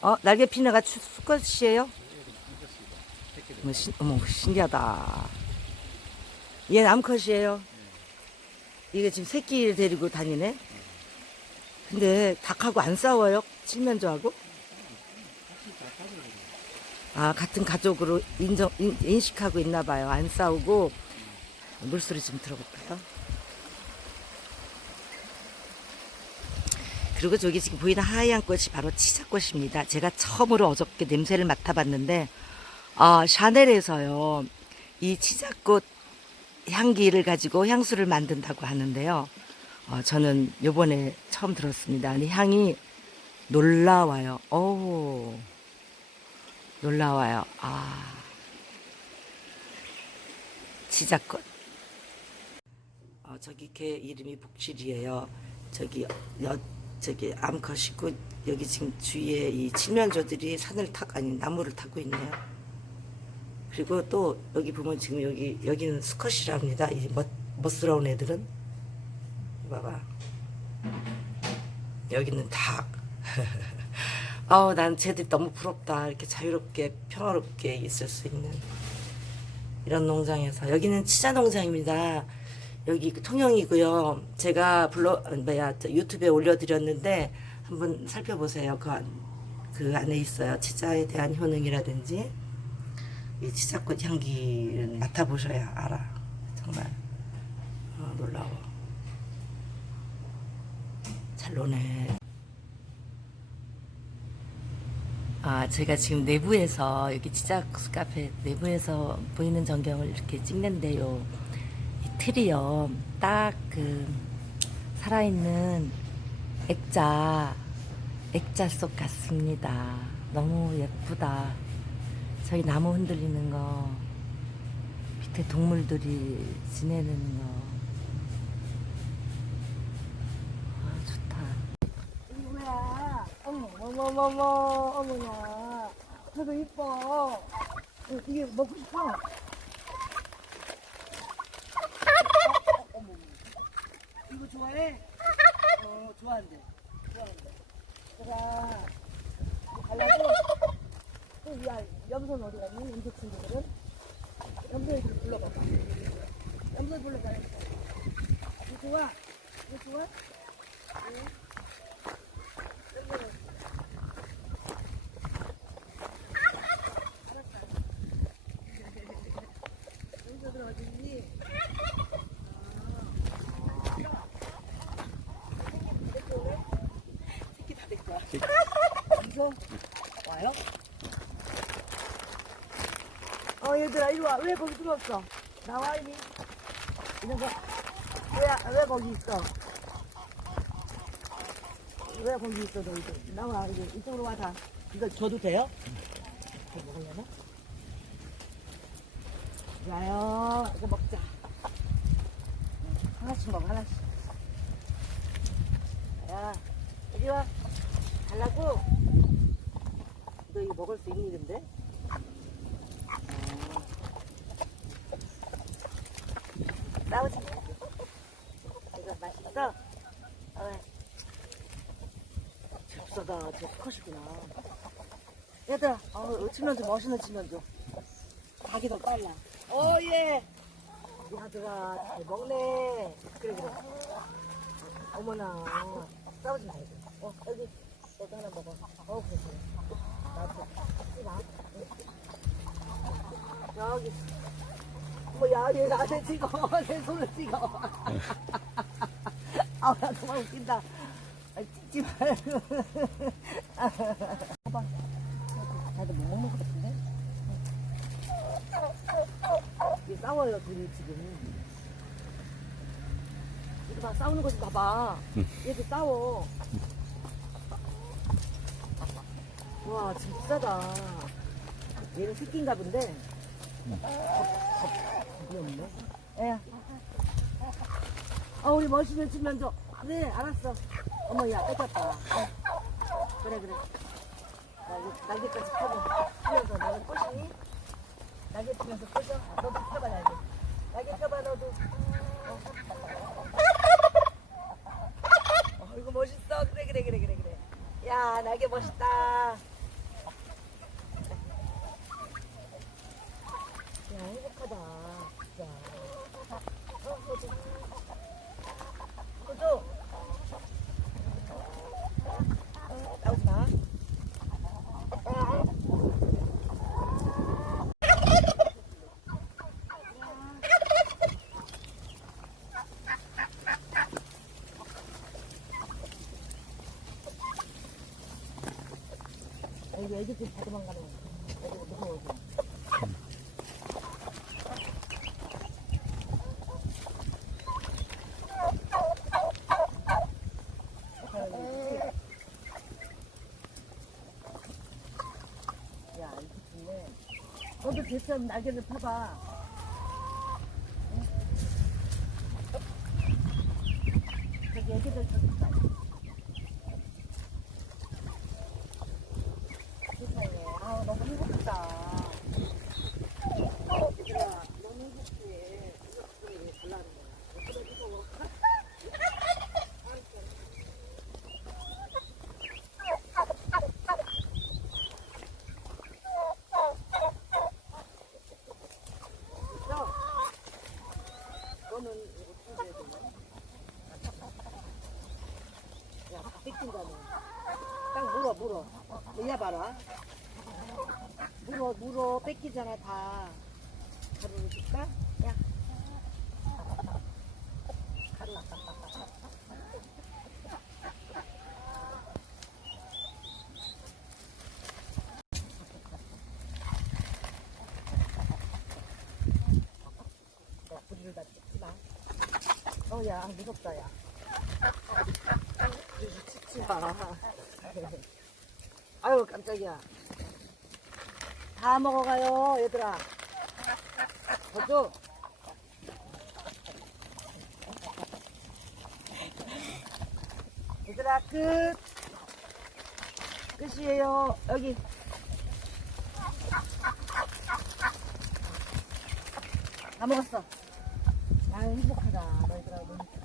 어, 날개 피나가 추- 수컷이에요? 어머, 신, 어머 신기하다. 얘는 암컷이에요. 이게 지금 새끼를 데리고 다니네. 근데 닭하고 안 싸워요? 칠면조하고? 아 같은 가족으로 인정 인, 인식하고 있나 봐요. 안 싸우고 물소리 좀 들어볼까요? 그리고 저기 지금 보이는 하얀 꽃이 바로 치자꽃입니다. 제가 처음으로 어저께 냄새를 맡아봤는데 아, 샤넬에서요. 이 치자꽃 향기를 가지고 향수를 만든다고 하는데요. 어, 저는 요번에 처음 들었습니다. 근데 향이 놀라워요. 오, 놀라워요. 아, 치자꽃. 어, 저기 개 이름이 복실이에요. 저기 여, 저기 암컷이고 여기 지금 주위에 이 칠면조들이 산을 타 아니 나무를 타고 있네요. 그리고 또 여기 보면 지금 여기 여기는 수컷이랍니다. 이 멋, 멋스러운 애들은 봐봐. 여기는 닭. 아우 난 쟤들 너무 부럽다. 이렇게 자유롭게 평화롭게 있을 수 있는 이런 농장에서 여기는 치자 농장입니다. 여기 그 통영이고요. 제가 블로 뭐야 저 유튜브에 올려드렸는데 한번 살펴보세요. 그, 안, 그 안에 있어요. 치자에 대한 효능이라든지 이 치자꽃 향기를 맡아보셔야 알아. 정말 어, 놀라워. 잘 노네. 아, 제가 지금 내부에서 여기 치자 카페 내부에서 보이는 전경을 이렇게 찍는데요. 이 틀이요, 딱 그 살아있는 액자, 액자 속 같습니다. 너무 예쁘다. 저기 나무 흔들리는 거, 밑에 동물들이 지내는 거. 아, 좋다. 이거야. 어머, 어머, 어머, 어머, 어머나. 저도 이뻐. 어, 이게 먹고 싶어 어머. 이거 좋아해? 어, 좋아한대. 좋아한대. 제가 갈라고. 또, 야, 어디 갔니? 염소 친구들은? 염소 애들 불러봐봐. 염소 불러봐. 이거 좋아? 이거 좋아? 염소 와요? 어 얘들아 이리 와. 왜 거기 들어왔어? 나와 이리. 이런 거. 왜, 왜 거기 있어? 왜 거기 있어 너희들? 나와 이제 이쪽으로 와 다. 이거 줘도 돼요? 이거 먹으려나? 좋아요. 이거 먹자. 하나씩 먹어 하나씩. 야 여기 와. 달라고. 너 이거 먹을 수 있니 근데? 어. 싸우지 마. 맛있어? 어. 잽싸다. 저 컷이구나. 얘들아, 어, 치면조 멋있는 치면조. 닭이 더 빨라. 어, 예. 아들아, 잘 먹네. 그래, 그래. 어머나. 싸우지 말고. 어, 여기, 너도 하나 먹어. 어, 그래, 그래. 나도. 응. 여기. 어머, 야, 얘 나한테 찍어. 내 손을 찍어. 아, 나 정말 웃긴다. 아, 찍지 말고. 봐봐. 나도 못 먹는 것 같은데? 이게 싸워요, 둘이 지금. 이거 봐, 싸우는 거좀 봐봐. 얘들 싸워. 와, 비싸다. 얘는 새끼인가 본데. 겁, 겁, 겁이 없네. 애. 어, 우리 멋있는 친면조. 네, 알았어. 어머, 야, 뺏겼다. 어. 그래, 그래. 날개, 날개까지 펴고, 피면서 나는 꽃이니? 날개 피면서 펴줘. 너도 펴봐, 날개. 날개 펴봐, 너도. 어, 어 이거 멋있어. 그래, 그래, 그래, 그래, 그래. 야, 날개 멋있다. 야, 행복하다. 진짜. 어, 호주. 호주. 나오지 마. 여기 애기들 다 도망가는 거. 애기들 무서워서. 야, 이거 좋네. 너도 대처럼 날개를 펴봐. 응? 저기 애기들 저기 있다. 세상에. 아 너무 행복하다. 얘들아, 너무 행복해. 이거 왜 달라는 거야? 어떻게 무서워? 야, 너는 이거 준비해야 되나? 야, 다 뺏긴다네. 딱 물어, 물어. 얘 봐라. 물어, 물어. 뺏기잖아, 다. 가루를 줄까? 야. 가루. 야, 부리를 다 찍지 마. 어, 야, 무섭다, 야. 찍지 마. 아유, 깜짝이야. 다 먹어가요, 얘들아. 저도. 얘들아, 끝. 끝이에요. 여기. 다 먹었어. 행복하다. 그러더라고.